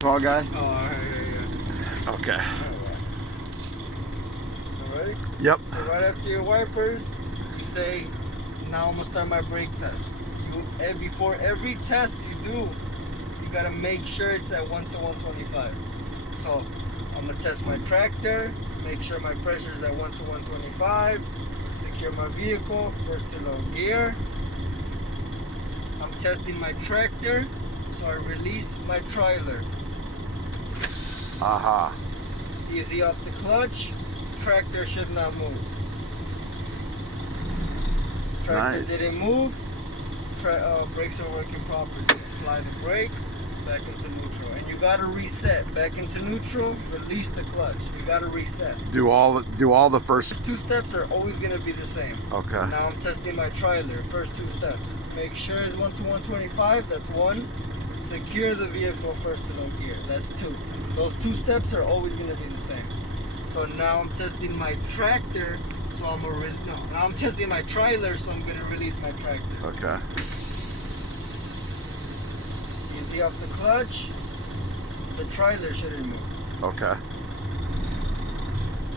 Tall guy? Oh, yeah. Okay. So ready? Yep. So right after your wipers, you say, now I'm gonna start my brake test. And before every test you do, you gotta make sure it's at 1 to 125. So I'm gonna test my tractor, make sure my pressure is at 1 to 125, secure my vehicle, first to low gear. I'm testing my tractor, so I release my trailer. Aha. Easy off the clutch, tractor should not move. Tractor Nice. didn't move, brakes are working properly. Apply the brake, back into neutral. And you gotta reset, back into neutral, release the clutch. You gotta reset. Do all the first. First two steps are always gonna be the same. Okay. Now I'm testing my trailer, first two steps. Make sure it's 1 to 125, that's 1. Secure the vehicle first to low gear, that's 2. Those 2 steps are always gonna be the same. So now I'm testing my tractor, so now I'm testing my trailer, so I'm gonna release my tractor. Okay. Easy off the clutch, the trailer shouldn't move. Okay.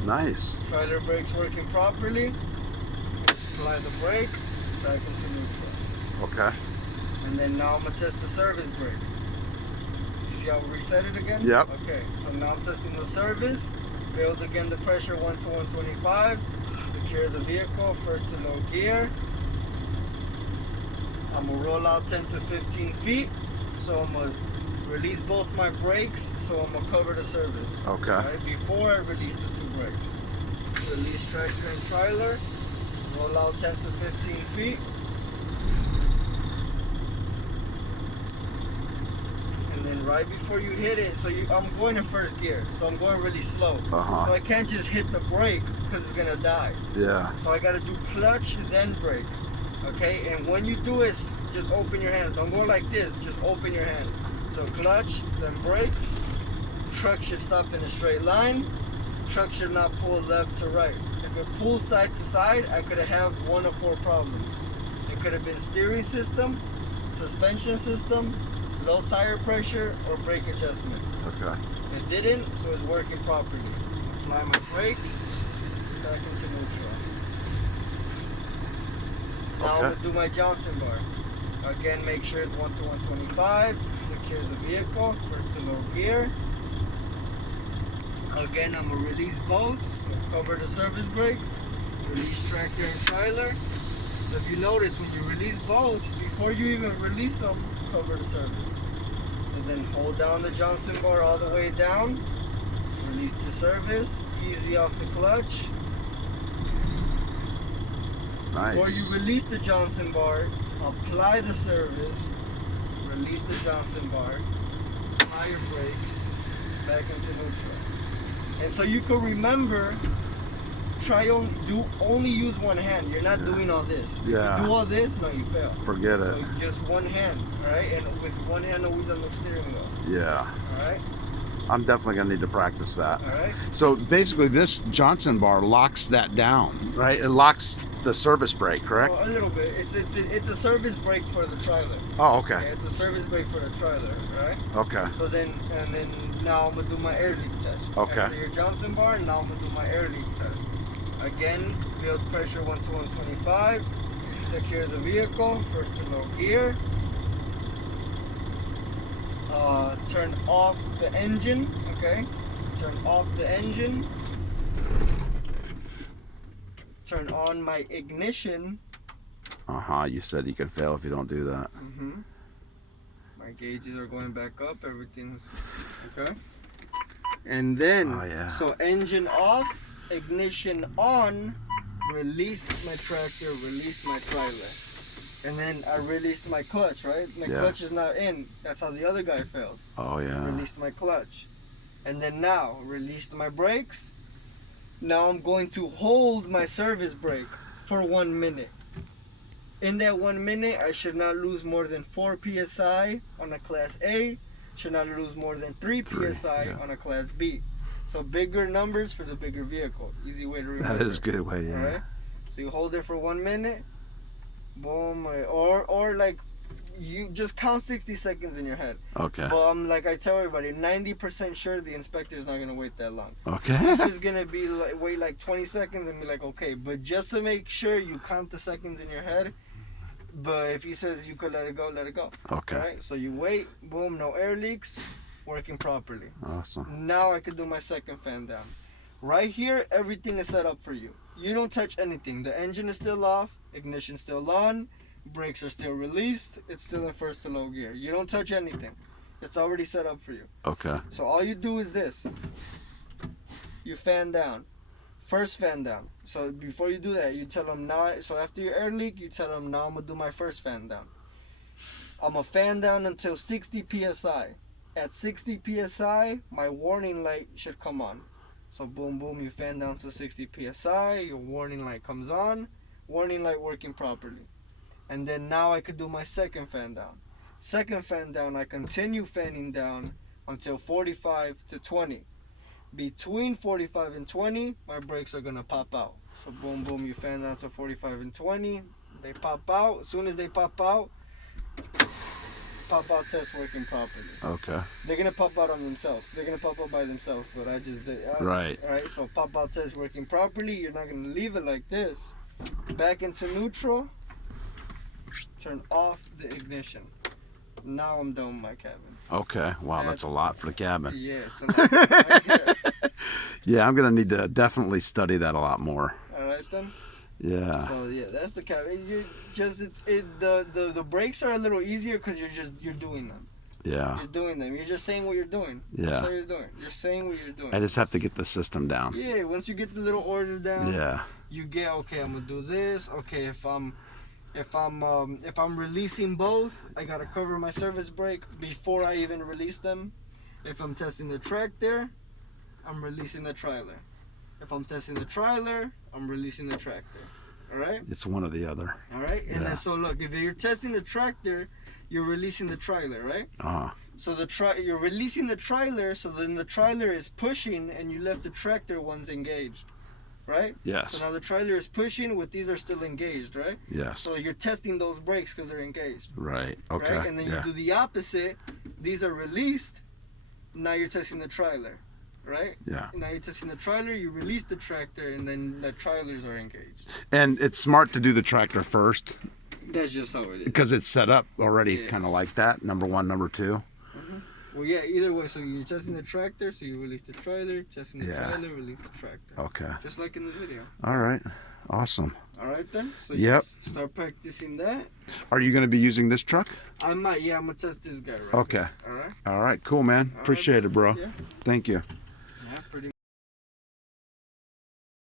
Nice. Trailer brakes working properly, apply the brake, back into neutral. Okay. And then now I'm gonna test the service brake. You see how we reset it again? Yep. Okay, so now I'm testing the service. Build again the pressure 1 to 125. Secure the vehicle, first to low gear. I'm gonna roll out 10 to 15 feet. So I'm gonna release both my brakes, so I'm gonna cover the service. Okay. Right? Before I release the 2 brakes. Release tractor and trailer. Roll out 10 to 15 feet. And then right before you hit it, I'm going in first gear, so I'm going really slow. Uh-huh. So I can't just hit the brake because it's gonna die. Yeah. So I gotta do clutch, then brake. Okay, and when you do it, just open your hands. Don't go like this, just open your hands. So clutch, then brake. Truck should stop in a straight line. Truck should not pull left to right. If it pulls side to side, I could have 1 of 4 problems. It could have been steering system, suspension system, low tire pressure, or brake adjustment. Okay. It didn't, so it's working properly. Apply my brakes, back into neutral. Now I'm gonna do my Johnson bar. Again, make sure it's 1 to 125. Secure the vehicle, first to low gear. Again, I'm gonna release both. Cover the service brake. Release tractor and trailer. So if you notice, when you release both, before you even release them, cover the service. So then hold down the Johnson bar all the way down. Release the service. Easy off the clutch. Nice. Before you release the Johnson bar, apply the service, release the Johnson bar, apply your brakes, back into neutral. And so you can remember, only use one hand. You're not doing all this. Yeah. If you do all this, no, you fail. Forget it. So just one hand, alright? And with one hand always on the steering wheel. Yeah. Alright? I'm definitely gonna need to practice that. Alright? So basically, this Johnson bar locks that down, right? It locks the service brake, correct? Well, a little bit. It's a service brake for the trailer. Oh, okay. It's a service brake for the trailer, right? Okay. So then now I'm gonna do my air leak test. Okay. After your Johnson bar, now I'm gonna do my air leak test. Again, build pressure 1 to 125. Secure the vehicle, first to low gear. Turn off the engine, okay? Turn off the engine. Turn on my ignition. Uh-huh. You said you can fail if you don't do that. My gauges are going back up. Everything's okay. And then, Oh, yeah. so engine off, ignition on, release my tractor, release my trailer. And then I released my clutch, right? My Yeah. clutch is not in. That's how the other guy failed. Oh, yeah. Released my clutch. And then now, released my brakes. Now I'm going to hold my service brake for 1 minute. In that 1 minute, I should not lose more than 4 psi on a class A. Should not lose more than 3 psi yeah. on a class B. So bigger numbers for the bigger vehicle. Easy way to remember. That is a good way, yeah. Alright? So you hold it for 1 minute. Boom. Or like You just count 60 seconds in your head. Okay. But like I tell everybody, 90% sure the inspector is not gonna wait that long. Okay. He's just gonna be like, wait like 20 seconds and be like, okay. But just to make sure, you count the seconds in your head. But if he says you could let it go, let it go. Okay. All right. So you wait. Boom. No air leaks. Working properly. Awesome. Now I could do my second fan down. Right here, everything is set up for you. You don't touch anything. The engine is still off. Ignition still on. Brakes are still released. It's still in first to low gear. You don't touch anything. It's already set up for you. Okay. So all you do is this. You fan down. First fan down. So before you do that, you tell them now. So after your air leak, you tell them now I'm going to do my first fan down. I'm going to fan down until 60 PSI. At 60 PSI, my warning light should come on. So boom, boom, you fan down to 60 PSI. Your warning light comes on. Warning light working properly. And then now I could do my second fan down. Second fan down, I continue fanning down until 45 to 20. Between 45 and 20, my brakes are going to pop out. So boom, boom, you fan down to 45 and 20. They pop out. As soon as they pop out test working properly. Okay. They're going to pop out on themselves. They're going to pop out by themselves, but I just did. Right. Alright, so pop out test working properly. You're not going to leave it like this. Back into neutral. Turn off the ignition. Now I'm done with my cabin. Okay. Wow, that's a lot for the cabin. Yeah, it's a lot. Yeah, I'm gonna need to definitely study that a lot more. All right then. Yeah. So yeah, that's the cabin. The brakes are a little easier because you're doing them. Yeah. You're doing them. You're just saying what you're doing. Yeah. That's all you're doing. You're saying what you're doing. I just have to get the system down. Yeah. Once you get the little order down. Yeah. You get okay. I'm gonna do this. Okay. If I'm releasing both, I gotta cover my service brake before I even release them. If I'm testing the tractor, I'm releasing the trailer. If I'm testing the trailer, I'm releasing the tractor. All right? It's one or the other. All right? And Yeah. then so look, if you're testing the tractor, you're releasing the trailer, right? So you're releasing the trailer, so then the trailer is pushing and you left the tractor ones engaged. Right? Yes. So now the trailer is pushing, with these are still engaged, right? Yes. So you're testing those brakes because they're engaged. Right. Okay. Right? And then yeah. you do the opposite. These are released. Now you're testing the trailer. Right? Yeah. Now you're testing the trailer, you release the tractor, and then the trailers are engaged. And it's smart to do the tractor first That's just how it is. because it's set up already Yeah. kind of like that. Number one, number two. Well, yeah, either way. So you're testing the tractor, so you release the trailer, testing the Yeah. trailer, release the tractor. Okay. Just like in the video. All right. Awesome. All right then. So Yep. you start practicing that. Are you going to be using this truck? I might. Yeah, I'm gonna test this guy right Okay. now. All right. All right. Cool, man. All right, Appreciate it, bro. Yeah. Thank you. Yeah. Pretty.